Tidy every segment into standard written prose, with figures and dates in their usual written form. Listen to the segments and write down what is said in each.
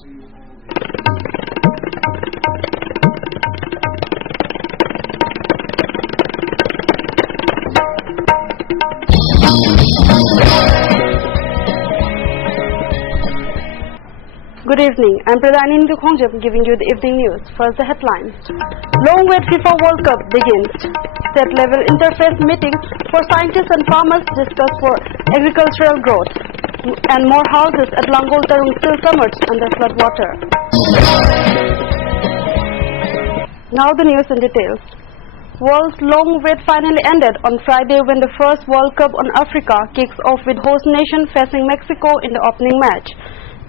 Good evening. I'm Pradhani Ndukhongjam giving you the evening news. First, the headlines. Long-awaited FIFA World Cup begins. State-level interface meeting for scientists and farmers discuss for agricultural growth. And more houses at Langol Tarung still submerged under flood water. Now the news in details. World's long wait finally ended on Friday when the first World Cup on Africa kicks off with host nation facing Mexico in the opening match.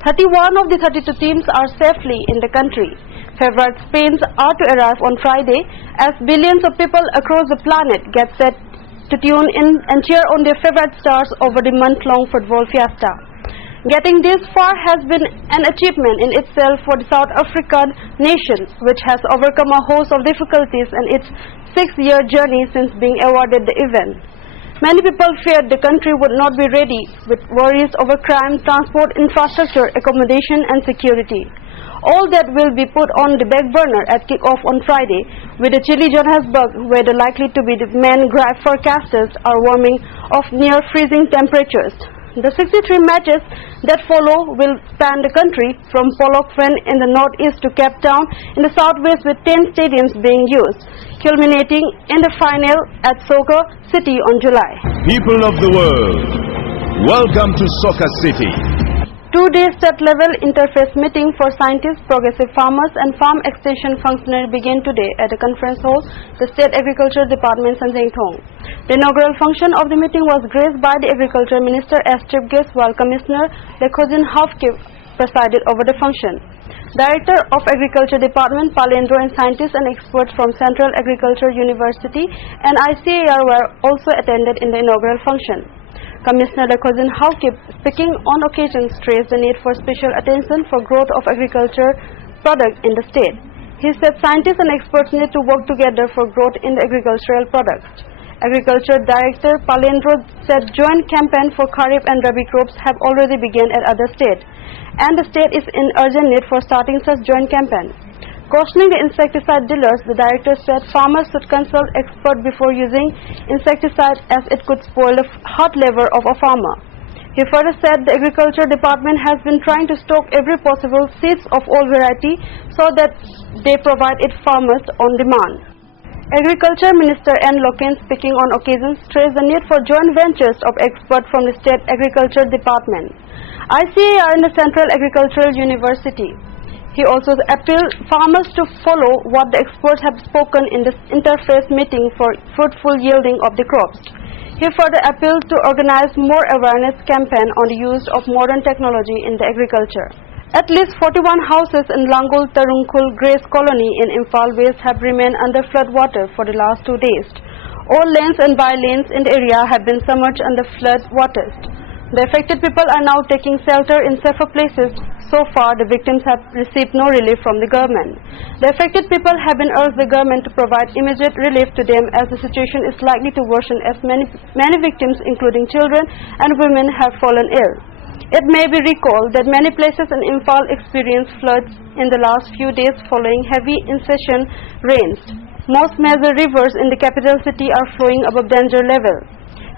31 of the 32 teams are safely in the country. Favorite Spain are to arrive on Friday as billions of people across the planet get set to tune in and cheer on their favorite stars over the month-long football fiesta. Getting this far has been an achievement in itself for the South African nation, which has overcome a host of difficulties in its 6-year journey since being awarded the event. Many people feared the country would not be ready, with worries over crime, transport, infrastructure, accommodation and security. All that will be put on the back burner at kick-off on Friday, with the chilly Johannesburg weather likely to be the main gripe forecasters are warming of near freezing temperatures. The 63 matches that follow will span the country from Polokwane in the northeast to Cape Town in the southwest, with 10 stadiums being used, culminating in the final at Soccer City on July. People of the world, welcome to Soccer City. 2-day state-level interface meeting for scientists, progressive farmers and farm extension functionaries began today at the conference hall, the State Agriculture Department, Sanjing Thong. The inaugural function of the meeting was graced by the Agriculture Minister as chief guest, while Commissioner Lekhozin Haufke presided over the function. Director of Agriculture Department, Palendro, and scientists and experts from Central Agriculture University and ICAR were also attended in the inaugural function. Commissioner Lekhozin Haufke, speaking on occasion, stressed the need for special attention for growth of agriculture products in the state. He said scientists and experts need to work together for growth in the agricultural products. Agriculture Director Palendro said joint campaign for Kharif and Rabi crops have already begun at other states, and the state is in urgent need for starting such joint campaign. Cautioning the insecticide dealers, the director said farmers should consult experts before using insecticide as it could spoil the heart liver of a farmer. He further said the Agriculture Department has been trying to stock every possible seeds of all variety so that they provide it farmers on demand. Agriculture Minister N. Loken, speaking on occasions, stressed the need for joint ventures of experts from the State Agriculture Department, ICAR and the Central Agricultural University. He also appealed farmers to follow what the experts have spoken in this interface meeting for fruitful yielding of the crops. He further appealed to organize more awareness campaign on the use of modern technology in the agriculture. At least 41 houses in Langol Tarungkhul Grace Colony in Imphal West have remained under flood water for the last 2 days. All lanes and by-lanes in the area have been submerged under flood waters. The affected people are now taking shelter in safer places. So far, the victims have received no relief from the government. The affected people have been urged the government to provide immediate relief to them, as the situation is likely to worsen as many victims, including children and women, have fallen ill. It may be recalled that many places in Imphal experienced floods in the last few days following heavy incessant rains. Most major rivers in the capital city are flowing above danger level.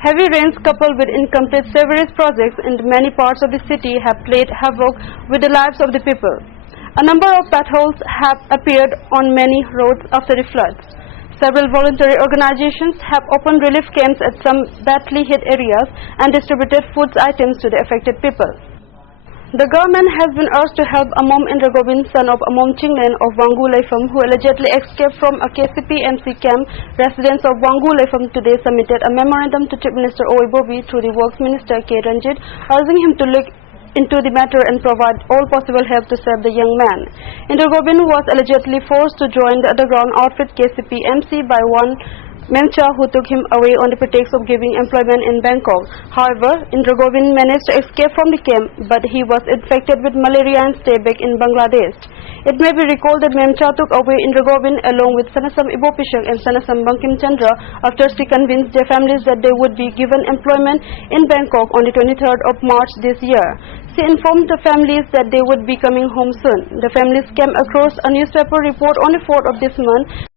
Heavy rains coupled with incomplete sewerage projects in many parts of the city have played havoc with the lives of the people. A number of potholes have appeared on many roads after the floods. Several voluntary organizations have opened relief camps at some badly hit areas and distributed food items to the affected people. The government has been urged to help Amom Indra Govind, son of Amom Chinglen of Wangu Laifam, who allegedly escaped from a KCP-MC camp. Residents of Wangu Laifam today submitted a memorandum to Chief Minister Oibobi through the Works Minister K. Ranjit, urging him to look into the matter and provide all possible help to save the young man. Indra Govind was allegedly forced to join the underground outfit KCP-MC by one Memcha, who took him away on the pretext of giving employment in Bangkok. However, Indra Govind managed to escape from the camp, but he was infected with malaria and stayed back in Bangladesh. It may be recalled that Memcha took away Indra Govind along with Sanasam Ibopishak and Sanasam Bankim Chandra after she convinced their families that they would be given employment in Bangkok on the 23rd of March this year. She informed the families that they would be coming home soon. The families came across a newspaper report on the 4th of this month